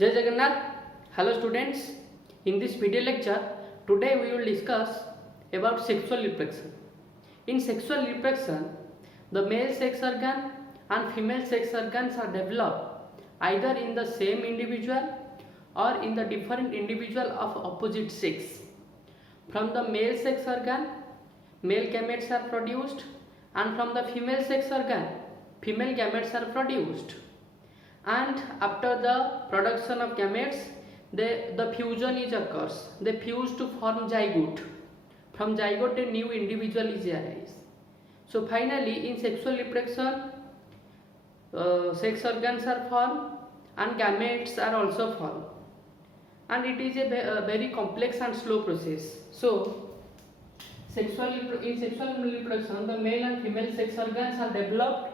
Jai Jagannath. Hello students. In this video lecture, today we will discuss about sexual reproduction. In sexual reproduction, the male sex organ and female sex organs are developed either in the same individual or in the different individual of opposite sex. From the male sex organ, male gametes are produced, and from the female sex organ, female gametes are produced. And after the production of gametes, the fusion is occurs. They fuse to form zygote. From zygote, a new individual is arise. So finally, in sexual reproduction, sex organs are formed and gametes are also formed. And it is a very complex and slow process. So in sexual reproduction, the male and female sex organs are developed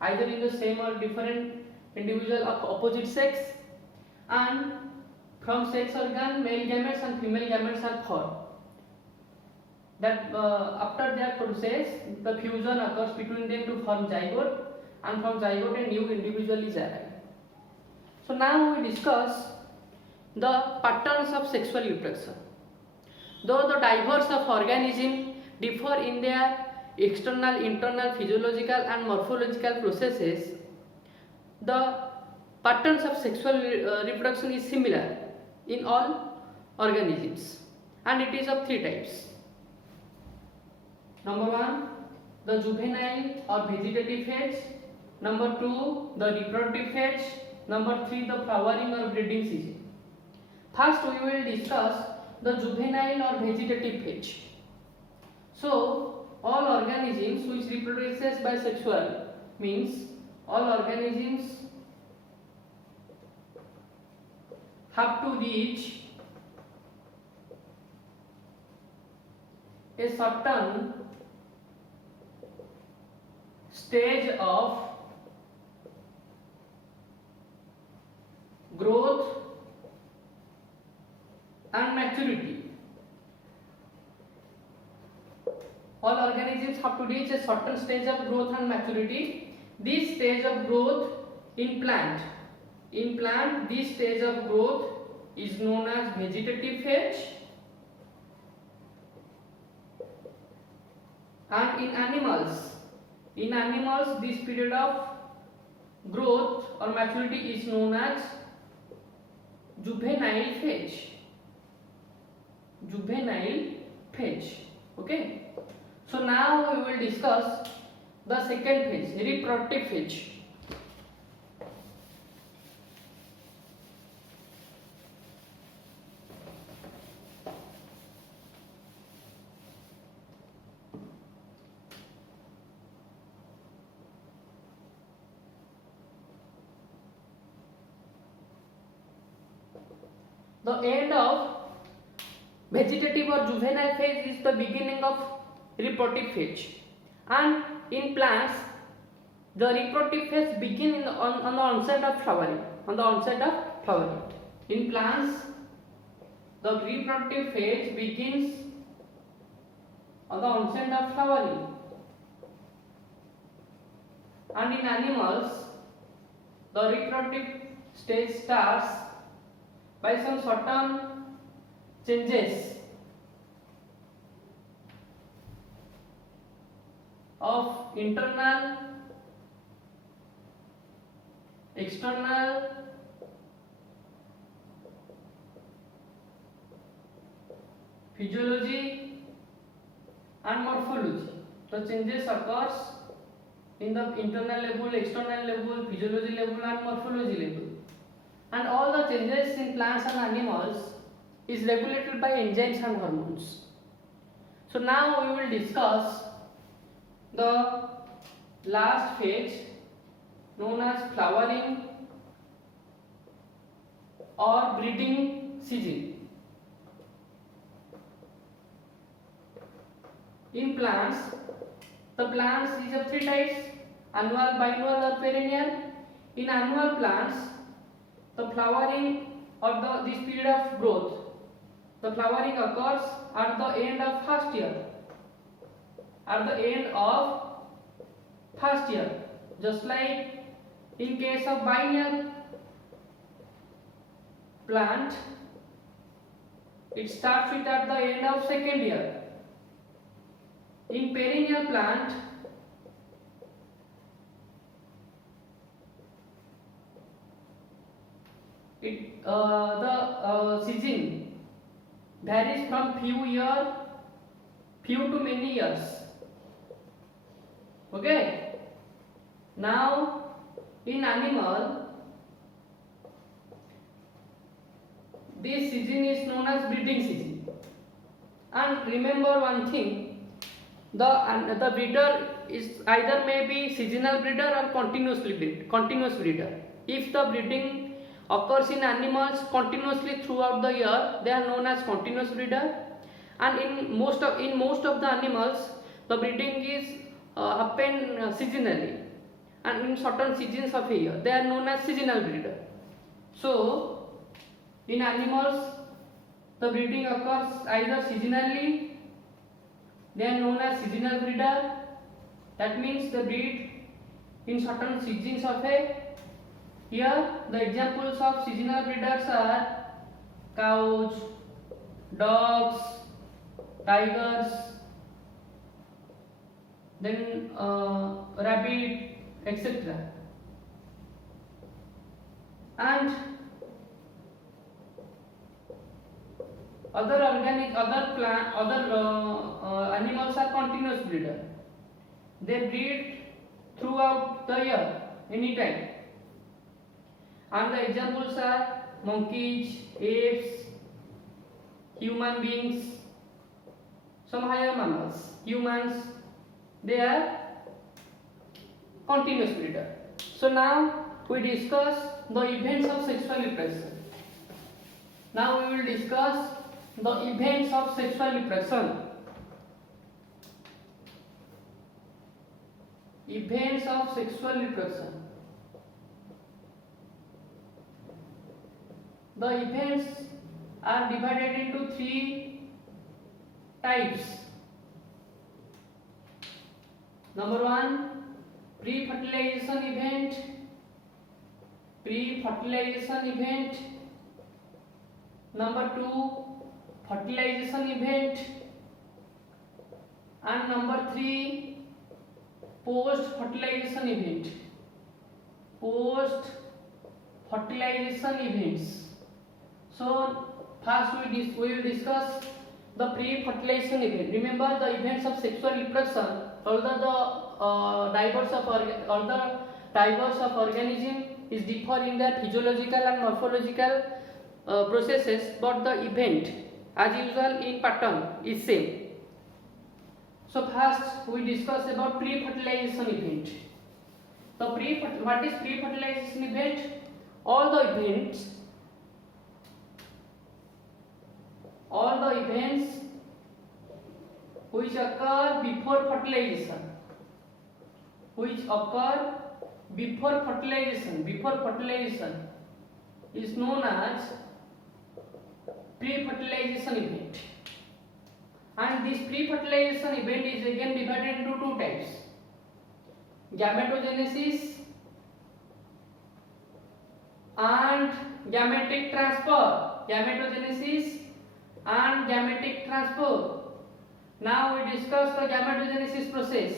either in the same or different individual of opposite sex, and from sex organ male gametes and female gametes are formed. That after that process, the fusion occurs between them to form zygote, and from zygote a new individual is arrived. So now we discuss the patterns of sexual reproduction. Though the diverse of organisms differ in their external, internal, physiological and morphological processes, the patterns of sexual reproduction is similar in all organisms, and it is of three types. Number 1, the juvenile or vegetative phase. Number 2, the reproductive phase. Number 3, the flowering or breeding season. First, we will discuss the juvenile or vegetative phase. So, all organisms which reproduces by sexual means all organisms have to reach a certain stage of growth and maturity. All organisms have to reach a certain stage of growth and maturity. This stage of growth in plant, this stage of growth is known as vegetative phase, and in animals this period of growth or maturity is known as juvenile phase. Okay, so now we will discuss the second phase, reproductive phase. The end of vegetative or juvenile phase is the beginning of reproductive phase, and in plants the reproductive phase begins on the onset of flowering. In plants, the reproductive phase begins on the onset of flowering, and in animals the reproductive stage starts by some certain changes of internal, external, physiology and morphology. The changes occurs in the internal level, external level, physiology level and morphology level. And all the changes in plants and animals is regulated by enzymes and hormones. So now we will discuss the last phase known as flowering or breeding season. In plants, the plants is of three types: annual, biennial or perennial. In annual plants, the flowering or this period of growth, the flowering occurs at the end of first year. Just like in case of biennial, plant, it starts with at the end of second year. In perennial plant, the season varies from few to many years. Okay. Now in animal, this season is known as breeding season. And remember one thing, the breeder is either may be seasonal breeder or continuous breeder. If the breeding occurs in animals continuously throughout the year, they are known as continuous breeder. And in most of the animals, the breeding is happen seasonally, and in certain seasons of a year, they are known as seasonal breeder. So in animals, the breeding occurs either seasonally, they are known as seasonal breeder. That means they breed in certain seasons of a year. The examples of seasonal breeders are cows, dogs, tigers, then rabbit, etc. And other animals are continuous breeder. They breed throughout the year, anytime. And the examples are monkeys, apes, human beings, some higher mammals, humans. They are continuous breeder. So now we discuss the events of sexual reproduction. Now we will discuss the events of sexual reproduction. Events of sexual reproduction. The events are divided into three types. Number one, pre-fertilization event. Pre-fertilization event. Number two, fertilization event. And number three, post-fertilization event. Post-fertilization events. So first we will discuss the pre-fertilization event. Remember, the events of sexual reproduction, although the diverse of organism is differ in their physiological and morphological processes, but the event as usual in pattern is same. So first we discuss about pre-fertilization event. What is pre-fertilization event? All the events which occur before fertilization, is known as pre-fertilization event. And this pre-fertilization event is again divided into two types: gametogenesis and gametic transfer. Gametogenesis and gametic transfer. Now we discuss the gametogenesis process.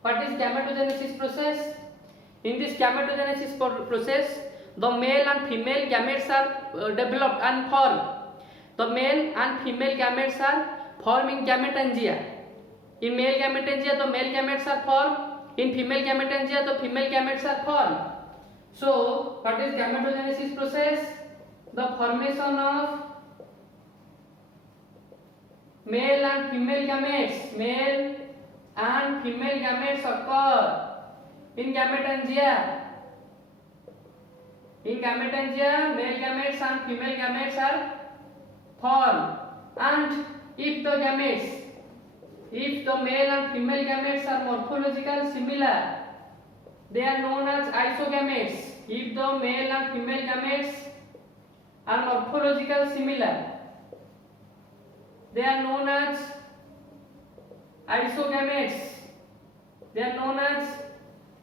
What is gametogenesis process? In this gametogenesis process, the male and female gametes are developed and formed. The male and female gametes are formed in gametangia. In male gametangia, the male gametes are formed. In female gametangia, the female gametes are formed. So, what is gametogenesis process? The formation of male and female gametes. Male and female gametes occur in gametangia. In gametangia, male gametes and female gametes are formed. And if the male and female gametes are morphologically similar, they are known as isogametes. If the male and female gametes are morphologically similar, they are known as isogametes. They are known as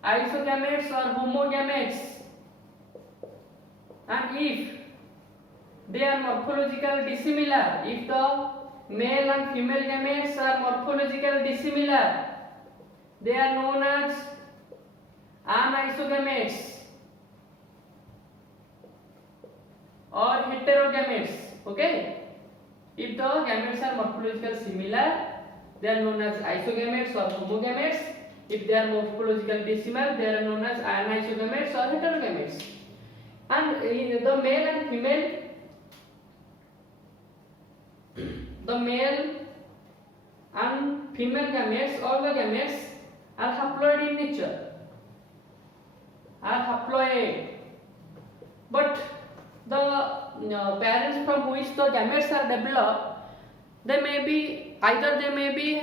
isogametes or homogametes. And if they are morphological dissimilar. If the male and female gametes are morphological dissimilar, they are known as anisogametes or heterogametes. Okay, if the gametes are morphologically similar, they are known as isogametes or homogametes. If they are morphologically dissimilar, they are known as anisogametes or heterogametes. And in the male and female, the male and female gametes, all the gametes are haploid in nature, are haploid. But the parents from which the gametes are developed, they may be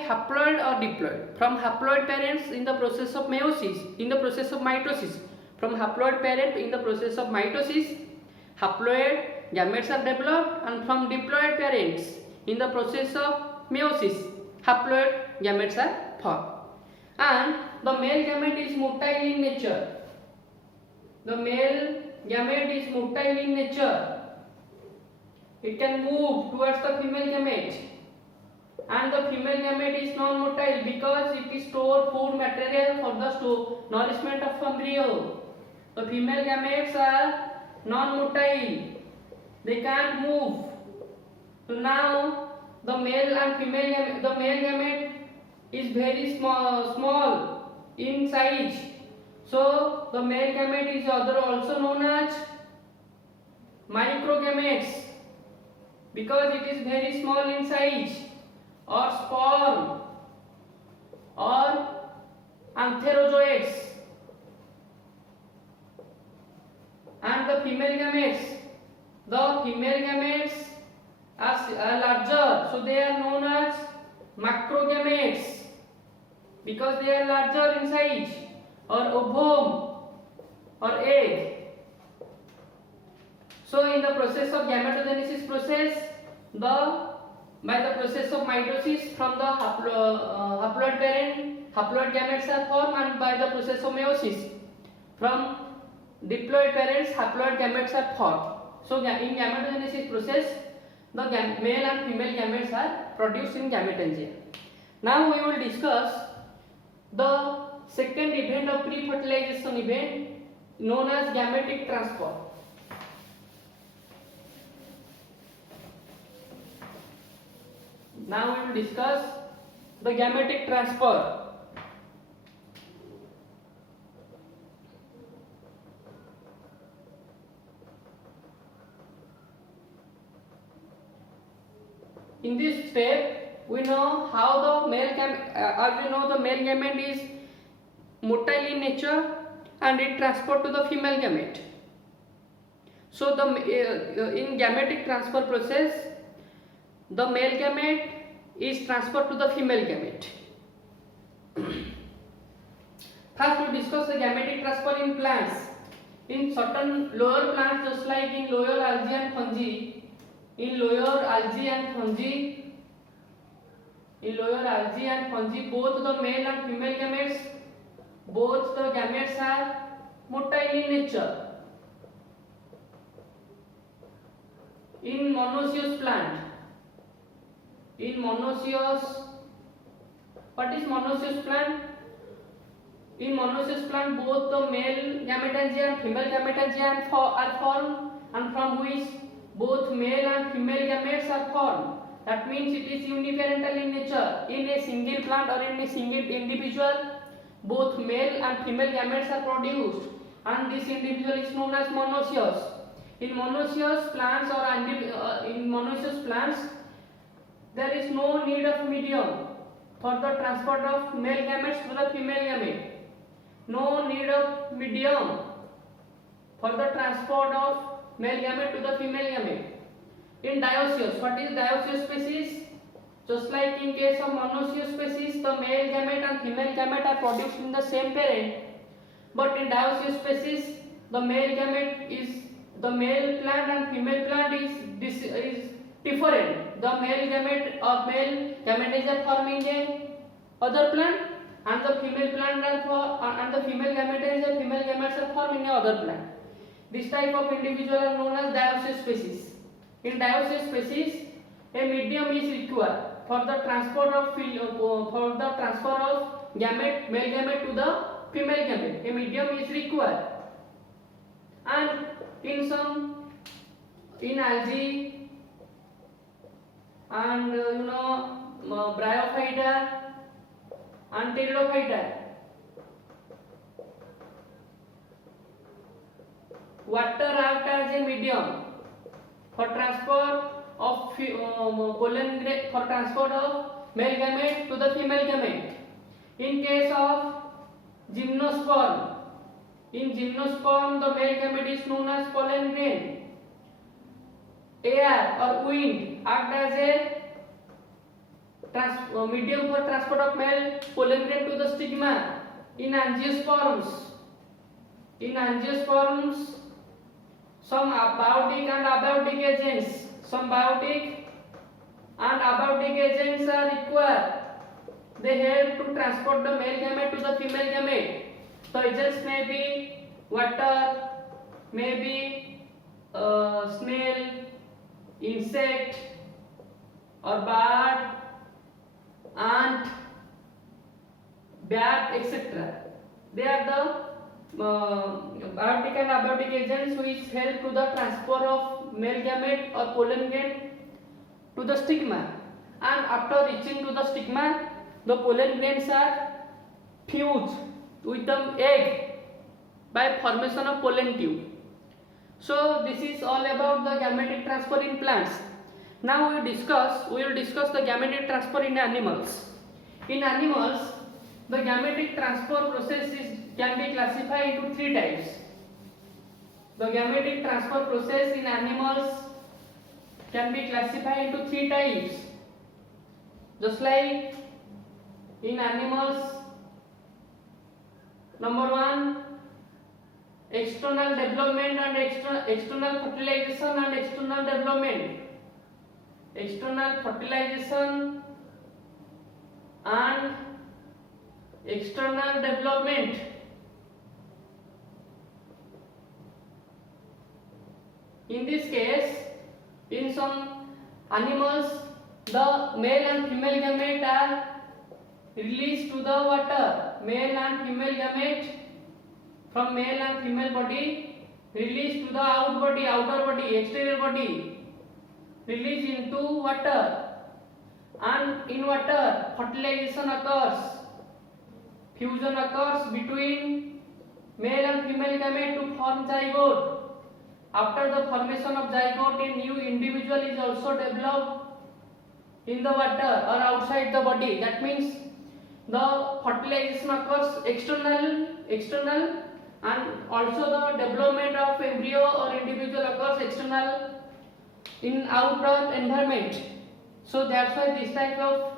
haploid or diploid. From haploid parents in the process of meiosis, in the process of mitosis. From haploid parent in the process of mitosis, haploid gametes are developed, and from diploid parents in the process of meiosis, haploid gametes are formed. And the male gamete is motile in nature. The male gamete is motile in nature. It can move towards the female gamete, and the female gamete is non-motile because it is stored food material for the nourishment of embryo. The female gametes are non-motile; they can't move. So now the male and female gamete, the male gamete is very small in size. So the male gamete is also known as microgametes because it is very small in size, or sperm, or antherozoites. And the female gametes are larger, so they are known as macrogametes because they are larger in size, or ovum or egg. So in the process of gametogenesis process, by the process of mitosis from the haploid parent, haploid gametes are formed, and by the process of meiosis from diploid parents, haploid gametes are formed. So in gametogenesis process, the male and female gametes are produced in gametangia. Now we will discuss the second event of pre-fertilization event known as gametic transfer. Now we will discuss the gametic transfer. In this step, we know how the male the male gamete is motile in nature and it transferred to the female gamete. So in gametic transfer process, the male gamete is transferred to the female gamete. First, we discuss the gametic transfer in plants. In certain lower plants, just like in lower algae and fungi, both the male and female gametes, both the gametes are motile in nature. In monoecious plant, what is monoecious plant? In monoecious plant, both the male gametangia and female gametangia are formed, and from which both male and female gametes are formed. That means it is uniparental in nature. In a single plant or in a single individual, both male and female gametes are produced, and this individual is known as monoecious. In monoecious plants there is no need of medium for the transfer of male gametes to the female gamete. No need of medium for the transfer of male gamete to the female gamete. In dioecious, what is dioecious species? Just like in case of monoecious species, the male gamete and female gamete are produced in the same parent. But in dioecious species, the male plant and female plant is different. The male gamete is forming a other plant, and the female gametes are forming a other plant. This type of individual are known as dioecious species. In dioecious species, a medium is required for the transfer of gamete, male gamete to the female gamete. A medium is required, and in algae and bryophyta and pteridophyta, water acts as a medium for transfer of pollen for transfer of male gamete to the female gamete. In case of gymnosperm, in gymnosperm the male gamete is known as pollen grain. Air or wind act as a medium for transport of male pollen grain to the stigma. In angiosperms, some biotic and abiotic agents are required. They help to transport the male gamete to the female gamete. The agents may be water, may be snail, insect or bird, ant, bat, etc. They are the biotic and abiotic agents which help to the transfer of male gamete or pollen grain to the stigma, and after reaching to the stigma, the pollen grains are fused with the egg by formation of pollen tube. So this is all about the gametic transfer in plants. Now we will discuss the gametic transfer in animals. In animals, the gametic transfer process can be classified into three types. The gametic transfer process in animals can be classified into three types. Just like in animals, number one, external development and external fertilization and external development. External fertilization and external development. In this case, in some animals, the male and female gamete are released to the water. Male and female gamete from male and female body released to the outer body, exterior body, released into water, and in water fertilization occurs. Fusion occurs between male and female gamete to form zygote. After the formation of zygote, a new individual is also developed in the water or outside the body. That means the fertilization occurs external, and also the development of embryo or individual occurs external in outer environment. So that's why this type of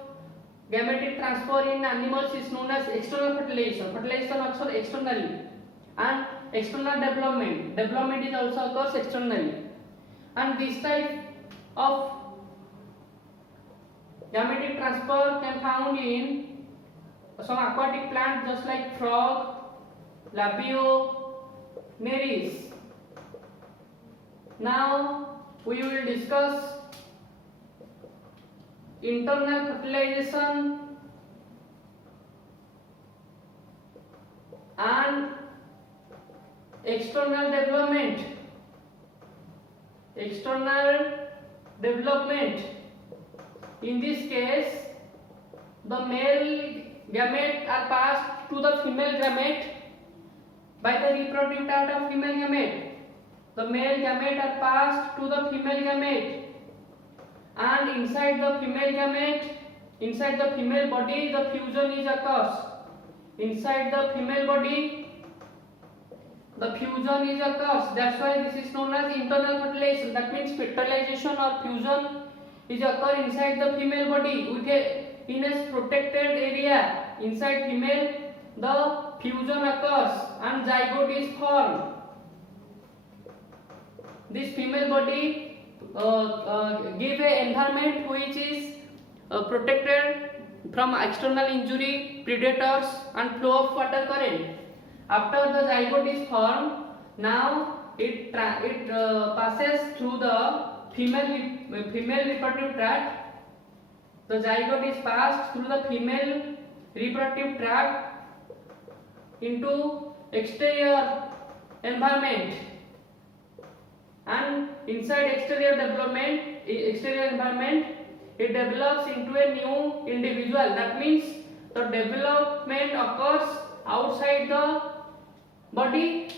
gametic transfer in animals is known as external fertilization. Fertilization occurs externally, and external development is also occurs externally. And this type of gametic transfer can found in some aquatic plants just like frog, labio, nereis. Now we will discuss internal fertilization and external development. In this case, the male gamete are passed to the female gamete by the reproductive tract of female gamete. The male gamete are passed to the female gamete, and inside the female body, the fusion is occurs. Inside the female body, the fusion is occurs. That's why this is known as internal fertilization. That means fertilization or fusion is occur inside the female body in a protected area. Inside female, the fusion occurs and zygote is formed. This female body give a environment which is protected from external injury, predators, and flow of water current. After the zygote is formed, now it passes through the female reproductive tract. The zygote is passed through the female reproductive tract into exterior environment, and inside exterior environment it develops into a new individual. That means the development occurs outside the body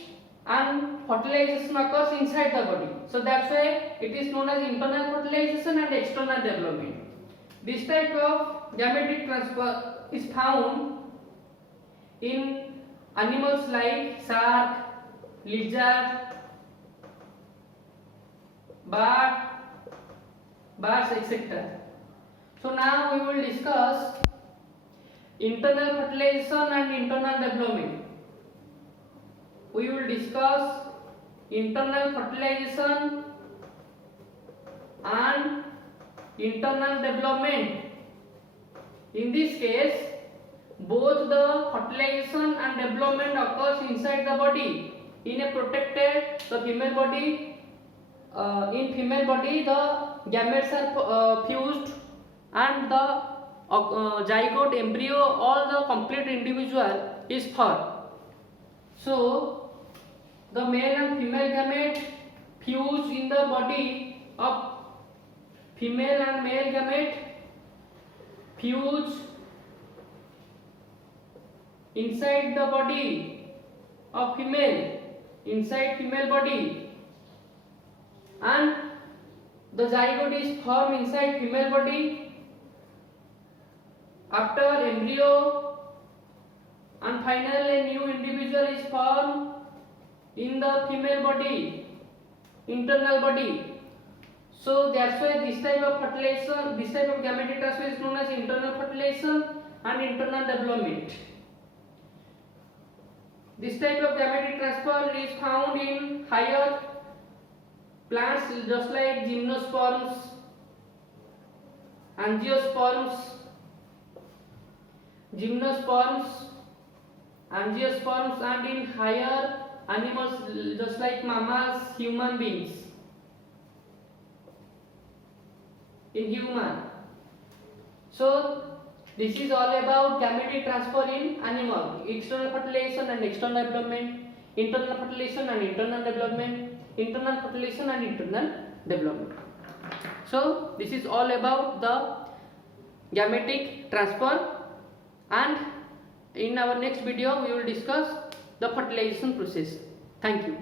and fertilization occurs inside the body. So that's why it is known as internal fertilization and external development. This type of gametic transfer is found in animals like shark, lizard, birds, etc. So now we will discuss internal fertilization and internal development. We will discuss internal fertilization and internal development. In this case, both the fertilization and development occurs inside the body in a protected female body. In female body, the gametes are fused and the zygote, embryo, all the complete individual is formed. So the male and female gamete fuse in the body of female and male gamete fuse inside the body of female, inside female body, and the zygote is formed inside female body. After embryo, and finally a new individual is formed in the female body, internal body. So that's why this type of fertilization, this type of gametic transfer is known as internal fertilization and internal development. This type of gametic transfer is found in higher plants just like gymnosperms, angiosperms, and in higher animals just like mammals, human beings. In human. So this is all about gametic transfer in animal, external fertilization and external development, internal fertilization and internal development, internal fertilization and internal development. So this is all about the gametic transfer, and in our next video we will discuss the fertilization process. Thank you.